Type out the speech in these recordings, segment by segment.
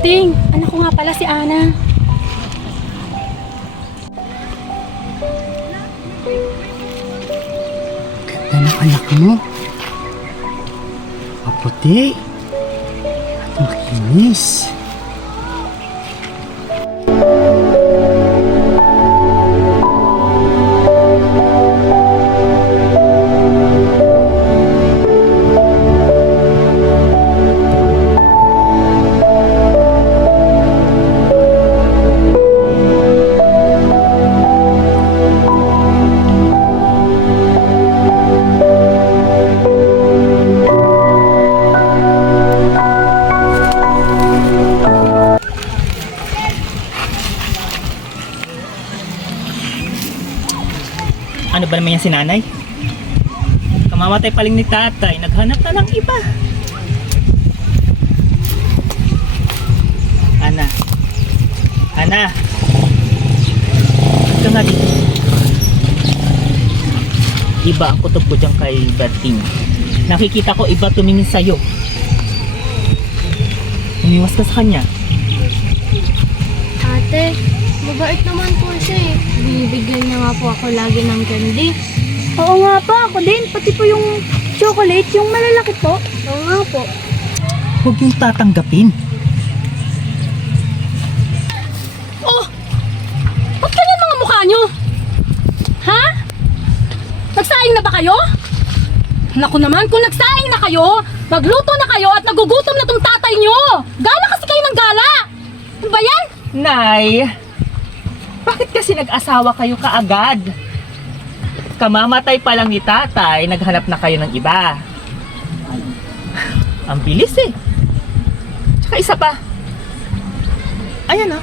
dumating. Anak ko nga pala si Ana. Ganda ng anak mo. Maputi. At makinis. Makinis. Si nanay? Kamamatay paling ni tatay, naghanap na ng iba. Ana. Ana. Ka nga dito? Iba ang kutob ko dyan kay Berting. Nakikita ko iba tumingin sa'yo. Umiwas ka sa kanya. Ate, mabait naman po siya eh. Binibigyan niya nga po ako lagi ng candy. Oo nga pa, ako din. Pati po yung chocolate, yung malalaki po. Oo nga po. Huwag yung tatanggapin. Oh! Ba't ganyan mga mukha nyo? Ha? Nagsaing na ba kayo? Naku naman, kung nagsaing na kayo, magluto na kayo at nagugutom na tong tatay nyo. Gala kasi kayo ng gala. Ano ba yan? Nay, bakit kasi nag-asawa kayo kaagad? Kamamatay pa lang ni tatay, naghanap na kayo ng iba. Ang bilis eh. Tsaka isa pa. Ayan ah,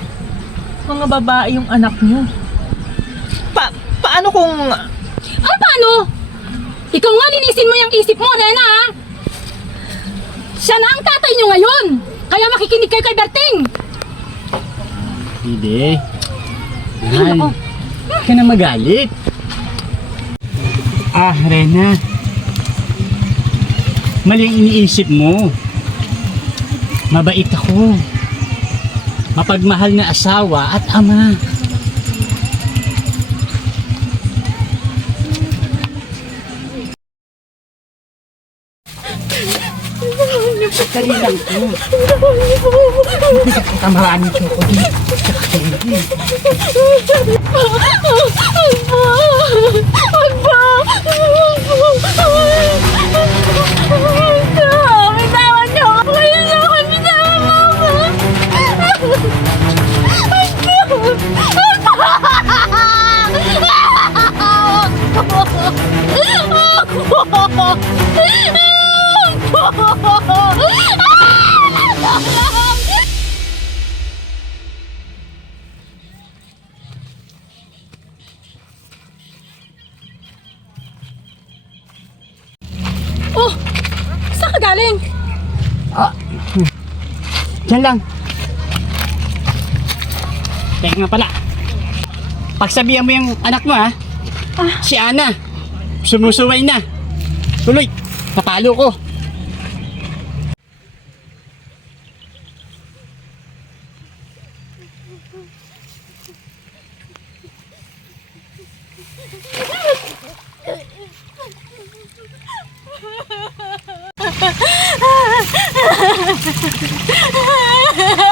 mga babae yung anak nyo. Pa paano kung... Ano paano? Ikaw nga linisin mo yung isip mo, Nena, ha? Siya na ang tatay nyo ngayon. Kaya makikinig kayo kay Berting. Hindi. Mahal. Huwag ka na magalit. Ah, Rena. Mali ang iniisip mo. Mabait ako. Mapagmahal na asawa at ama. Dali lang po. Kamaraan yung chocolate. Tsaka candy. Bitawan Galing? Diyan lang. Teka nga pala. Pagsabihan mo yung anak mo ha. Si Ana. Sumusuway na. Tuloy. Papalo ko. Ha ha ha ha!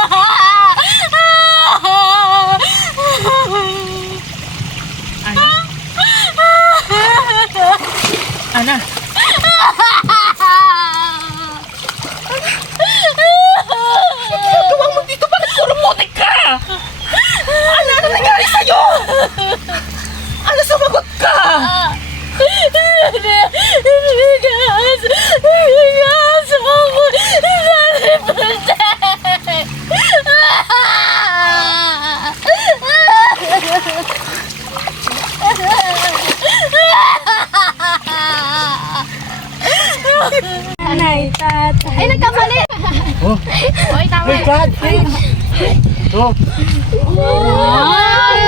Oh. Thank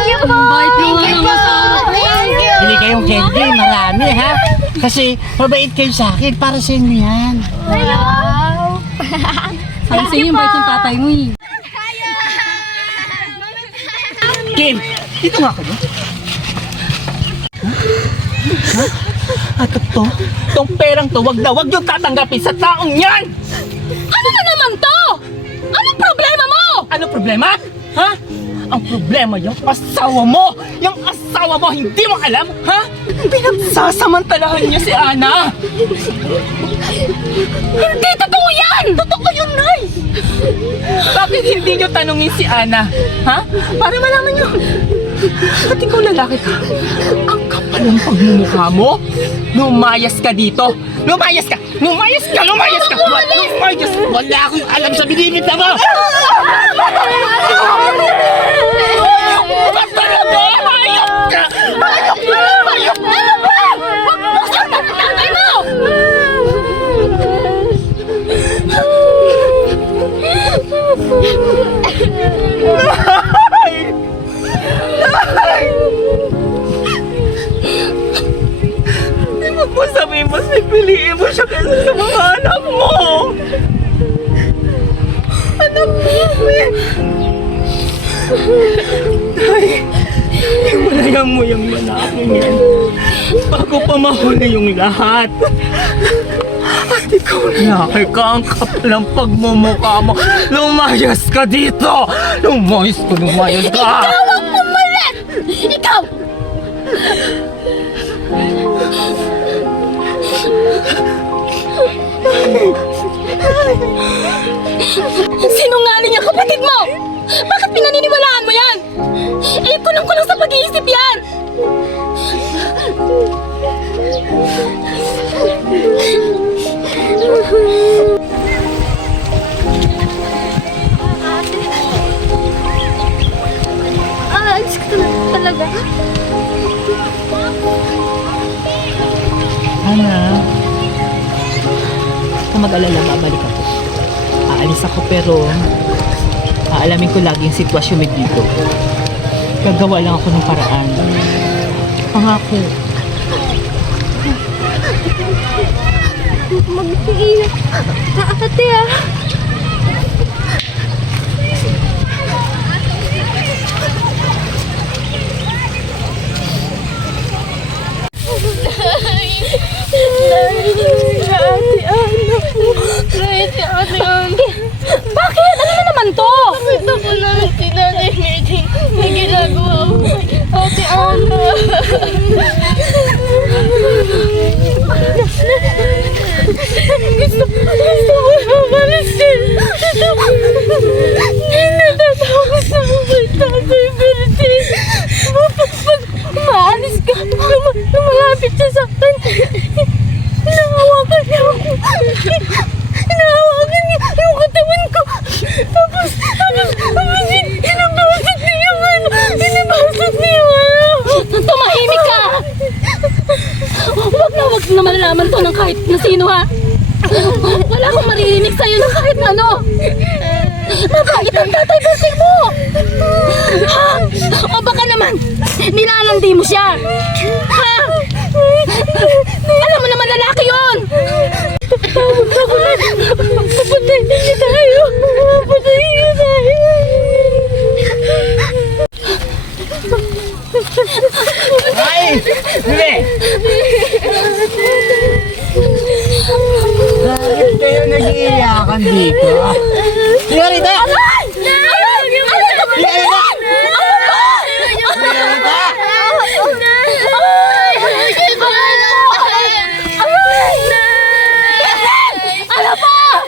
you po! Thank you po! Thank you! Hindi kayong candy. Marami ha. Kasi mabait kayo sa akin. Para sa inyo yan. Wow! Sabi sa inyo, bait yung tatay mo eh. Kim, dito nga kayo. Ha? Ha? At ito, tong perang to, wag na wag yung tatanggapin sa taong yan! Problema? Ha? Ang problema yung asawa mo! Yung asawa mo, hindi mo alam, ha? Pinagsasamantalahan niya si Ana! Hindi totoo yan! Totoo yun, Nay! Bakit hindi niyo tanungin si Ana? Ha? Para malaman niyo. At ikaw lalaki ka. Ang kapal ng pagmumukha mo. Lumayas ka dito. Lumayas ka! Lumayas ka! Lumayas ka! Lumayas! Wala akong alam sa binibita mo! Ba't talaga? Hayop ka! Hayop ka! Hayop ka! Buksan ang tatay mo! Himalayan mo yung lalaki yan bago pa mahuli yung lahat. At ikaw lalaki ka ang kapal ng pagmumukha mo. Lumayas ka dito! Lumayas ka, lumayas ka! Ikaw ang pumalit! Ikaw! Sinungaling yung kapatid mo! Bakit pinaniniwalaan mo yan? Eh, kulong-kulong sa pag-iisip yan! Ah, alis ka talaga. Ana, huwag ka mag-alala, babalik ako. Aalis ako pero aalamin ko lagi yung sitwasyon mo dito. Gagawa lang ako ng paraan. Pangako. Mag-iingat. Ate ah. Ate Ana po. Ate Ana. Bakit? Ano na naman to? Nakita ko namin si Nanay Mary. May ginagawa mo. Ate Ana. Gusto, gusto ko na umalis din. Gusto ko. Hindi natatakot na pumunta kay Bertie. Pag maalis ka, lum- lumalapit siya sa akin. Hinahawakan niya ako. Hinahawakan niya yung katawan ko. Tapos, tapos, tapos, hinabasag niya yung ano. Hinabasag niya yung ano. Tumahimik ka! Huwag na huwag na malalaman to ng kahit na sino ha! Wala akong maririnig sa'yo ng kahit ano! Mabait ang tatay birthday mo! Ha? O baka naman, nilalandi mo siya! Ha? Alam mo naman lalaki yun! Papatayin niya tayo. Papatayin niya tayo. Ay! Bebe! Bakit kayo nag-iiyakan dito? Senorita! Ay! Ay! Ano ka ba? Senorita! Ano ba? Senorita! Ano pa? Ah! Aray mo! Ah!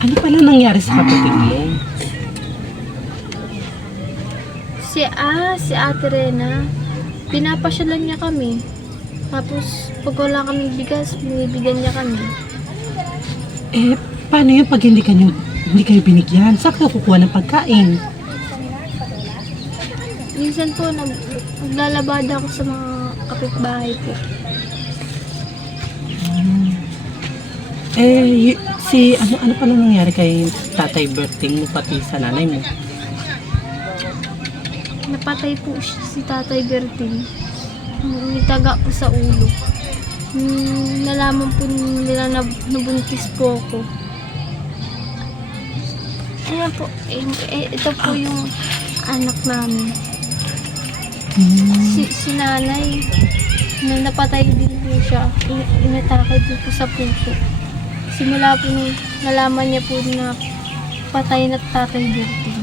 Ano pala nangyari sa kapatid mo? Si ah, si Ate Rena, pinapasyalan niya kami. Tapos, pag wala kaming bigas, binibigyan niya kami. Eh, paano yun pag hindi kayo, hindi kayo binigyan? Saan kayo kukuha ng pagkain? Minsan po, nag, naglalabada ako sa mga kapitbahay po. Eh, y- si, ano, ano pala nangyari kay tatay birthday mo pati sa nanay mo? napatay po si si Tatay Bertin. May taga po sa ulo. Hmm, nalaman po nila na nabuntis po ako. Ayan po, eh, eh, ito po yung anak namin. Si, si nanay, na napatay din po siya. In- Inatake din po sa puso. Simula po nung nalaman niya po na patay na tatay Bertin.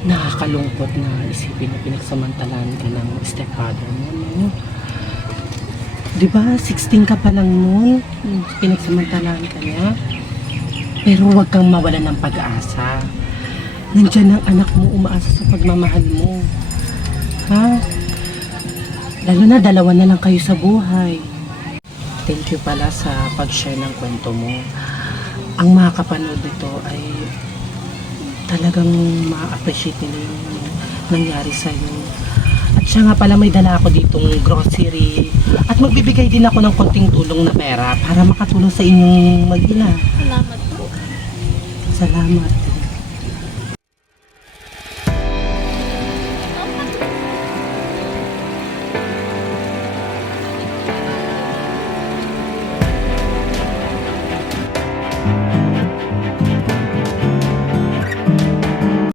Nakakalungkot na isipin na pinagsamantalaan ka ng stepfather mo, no? Di ba, 16 ka pa lang noon, nung pinagsamantalaan ka niya. Pero huwag kang mawala ng pag-asa. Nandiyan ang anak mo umaasa sa pagmamahal mo. Ha? Lalo na dalawa na lang kayo sa buhay. Thank you pala sa pag-share ng kwento mo. Ang makakapanood nito ay talagang ma-appreciate nila yung nangyari sa'yo. At siya nga pala may dala ako ditong grocery. At magbibigay din ako ng konting tulong na pera para makatulong sa inyong mag-ina. Salamat po. Salamat.